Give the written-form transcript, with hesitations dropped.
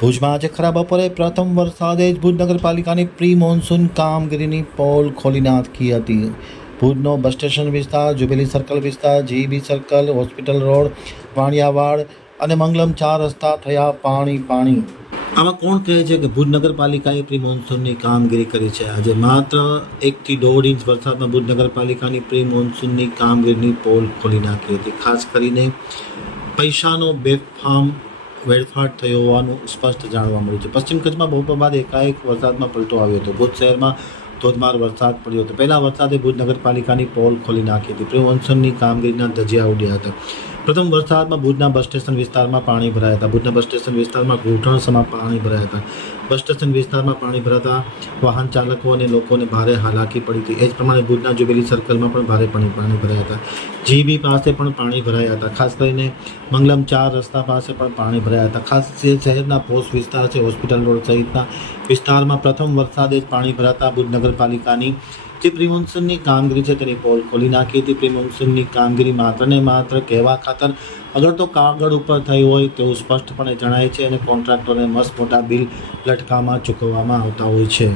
ભુજમાં આજે ખરા બપોરે પ્રથમ વરસાદે જ ભુજ નગરપાલિકાની પ્રી મોન્સૂન કામગીરીની પોલ ખોલી નાખી હતી. ભુજનો બસ સ્ટેશન વિસ્તાર, જુબેલી સર્કલ વિસ્તાર, GB circle, hospital road, Vaniyawad અને મંગલમ 4 રસ્તા થયા પાણી. આમાં કોણ કહે છે કે ભુજ નગરપાલિકાએ પ્રી મોન્સૂનની કામગીરી કરી છે? આજે માત્ર 1 થી 1.5 ઇંચ વરસાદમાં ભુજ નગરપાલિકાની પ્રી મોન્સૂનની કામગીરીની પોલ ખોલી નાખી હતી. ખાસ કરીને પૈસાનો બેફામ વેડફાટ થયો હોવાનું સ્પષ્ટ જાણવા મળ્યું છે. પશ્ચિમ કચ્છમાં બપોર બાદ એકાએક વરસાદમાં પલટો આવ્યો હતો. ભુજ શહેરમાં ધોધમાર વરસાદ પડ્યો હતો. પહેલા વરસાદે ભુજ નગરપાલિકાની પોલ ખોલી નાખી હતી. પ્રી મોન્સૂનની કામગીરીના ધજિયા ઉડ્યા હતા. પ્રથમ વરસાદમાં ભુજના બસ સ્ટેશન વિસ્તારમાં પાણી ભરાયા હતા. ભુજના બસ સ્ટેશન વિસ્તારમાં ઘૂંટણસમાં પાણી ભરાયા હતા. બસ સ્ટેશન વિસ્તારમાં પાણી ભરાતા વાહન ચાલકો અને લોકોને ભારે હાલાકી પડી હતી. એ જ પ્રમાણે ભુજના જુબેલી સર્કલમાં પણ ભારે પાણી ભરાયા હતા. જીબી પાસે પણ પાણી ભરાયા હતા. ખાસ કરીને મંગલમ 4 રસ્તા પાસે પણ પાણી ભરાયા હતા. ખાસ જે શહેરના પોસ્ટ વિસ્તાર છે, હોસ્પિટલ રોડ સહિતના વિસ્તારમાં પ્રથમ વરસાદે જ પાણી ભરાતા ભુજ નગરપાલિકાની જે પ્રી મોન્સૂનની કામગીરી છે તેની પોલ ખોલી નાખી હતી. પ્રી મોન્સૂનની કામગીરી માત્ર ને માત્ર કહેવા ખાતર અગર તો કાગળ ઉપર થઈ હોય તેવું સ્પષ્ટપણે જણાય છે અને કોન્ટ્રાક્ટરોને મસ્ત મોટા બિલ લટકામાં ચૂકવવામાં આવતા હોય છે.